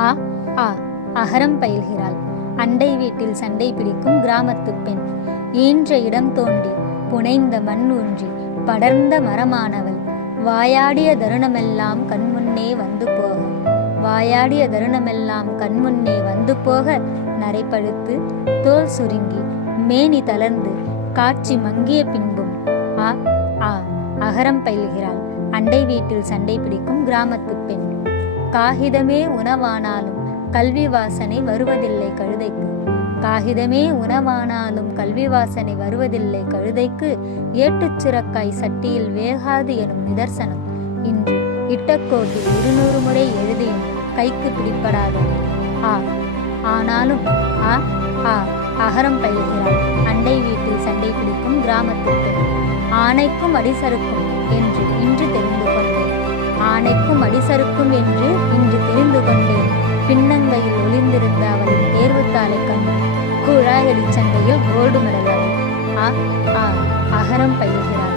ஆ ஆ அகரம் பயில்கிறாள். அண்டை வீட்டில் சண்டை பிடிக்கும் கிராமத்துப் பெண். ஈன்ற இடம் தோண்டி புனைந்த மண் ஊன்றி படர்ந்த மரமானவள். வாயாடிய தருணமெல்லாம் கண்முன்னே வந்து போக. வாயாடிய தருணமெல்லாம் கண்முன்னே வந்து போக நரைப்படுத்து தோல் சுருங்கி மேனி தளர்ந்து காட்சி மங்கிய பின்பும். ஆ ஆ அகரம் பயில்கிறாள். அண்டை வீட்டில் சண்டை பிடிக்கும் கிராமத்துப் பெண். காகிதமே உணவானாலும் கல்வி வாசனை வருவதில்லை கழுதைக்கு. காகிதமே உணவானாலும் கல்வி வாசனை வருவதில்லை கழுதைக்கு. ஏட்டுச் சிறக்காய் சட்டியில் வேகாது எனும் நிதர்சனம். இன்று இட்டக்கோட்டில் இருநூறு முறை எழுதியும் கைக்கு பிடிப்படாது. ஆ ஆனாலும் ஆ ஆ அகரம் பயில்கிறாள் அண்டை வீட்டில் சண்டை பிடிக்கும் கிராமத்து ஆனைக்கும் ஆணைக்கும் அடிசறுக்கும் என்று இன்று தெரிந்து கொண்டேன். ஆணைக்கும் அடிசறுக்கும் என்று அமர்ந்திருந்த ஒளிந்திருந்த அவளின் தேர்வுத்தாளை கண்டு குழாயடி சண்டையில் கோல்டு மெடல் அவள் ஆ ஆ அகரம் பயில்கிறாள்